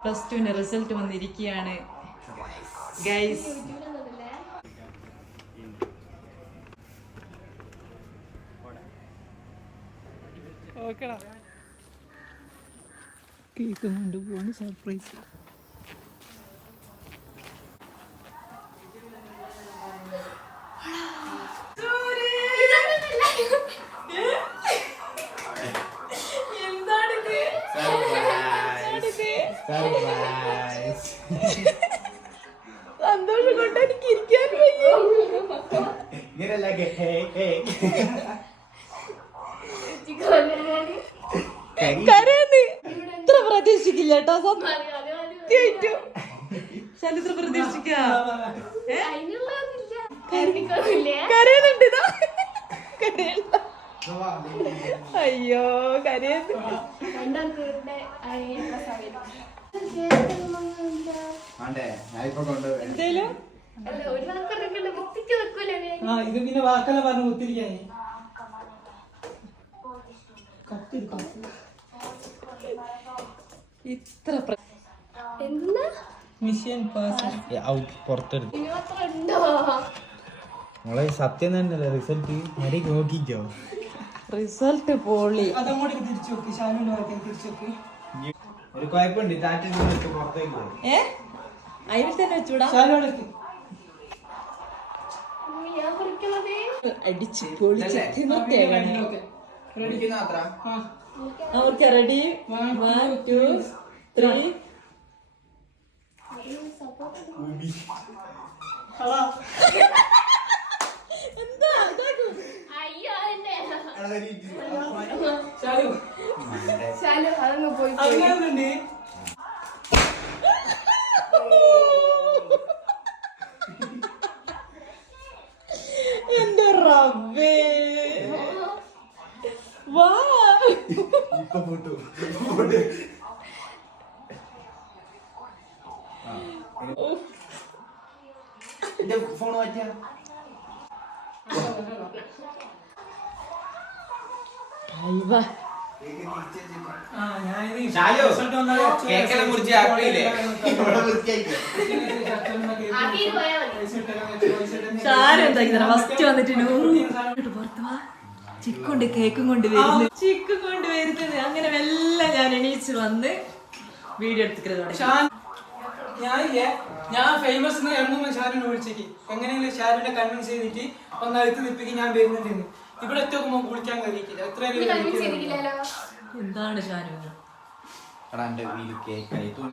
Plus ടുവിന്റെ result വന്നിരിക്കുകയാണ്. Guys cake കൊണ്ടുപോവാണ് surprise സന്തോഷം കൊണ്ട് എനിക്ക് ഇരിക്കാൻ വയ്യ കരയുന്നു ഇത്ര പ്രതീക്ഷിക്കില്ല കേട്ടോ സത്യമായിട്ടും ചരിത്ര പ്രതീക്ഷിക്ക കരയുന്നുണ്ട് ഇതാ. കരയണ്ട. അയ്യോ കരയുന്നു എന്തേലും ആ ഇത് പിന്നെ വാക്കെല്ലാം പറഞ്ഞു കത്തിരിക്കാം ഇത്ര മിഷൻ പുറത്തെടുത്ത്. മോളെ സത്യം തന്നെയല്ലേ റിസൾട്ട്? മരി നോക്കിക്കോ റിസൾട്ട് പോളി. അതങ്ങോട്ട് തിരിച്ചു നോക്കി വാക്കി തിരിച്ചു നോക്കി. ഒരു കുഴപ്പമുണ്ട് ടാറ്റ പുറത്തേക്ക് പോകും ഏ? അതിൽ തന്നെ വെച്ചൂടാ? അടിച്ച് പൊളിച്ച് അവർക്ക് റെഡി വൺ ടു ത്രീ എന്താ. അയ്യോ ശാലു അതങ്ങ് പോയി എന്റെ റബ്ബേ. വാ. ഇപ്പൊ പൊട്ടു. എന്റെ ഫോൺ മാറ്റിയാ? അയ്യ ഫസ്റ്റ് വന്നിട്ട് ചിക്കുണ്ട് കേക്കും കൊണ്ട് വരുന്നു. ചിക്കും കൊണ്ട് വരുന്നത്. അങ്ങനെ വെല്ല ഞാൻ എണീച്ച് വന്ന് വീഡിയോ എടുത്തിട്ട് ഞാനില്ലേ ഞാൻ ഫേമസ് എന്നും ഷാരുവിനെ വിളിച്ചേക്ക്. എങ്ങനെയെങ്കിലും ഷാരുടെ കൺവിൻസ് ചെയ്തിട്ട് ഒന്ന് അടുത്ത് നിപ്പിക്ക് ഞാൻ വരുന്നുണ്ടെന്ന്. ഇവിടെ എത്തി നോക്കുമ്പോൾ കുളിക്കാൻ കഴിയില്ല എത്ര ചെയ്തിട്ടില്ലല്ലോ എന്താണ് ഷാനു എടാ എന്റെ വീൽ കേക്കായി.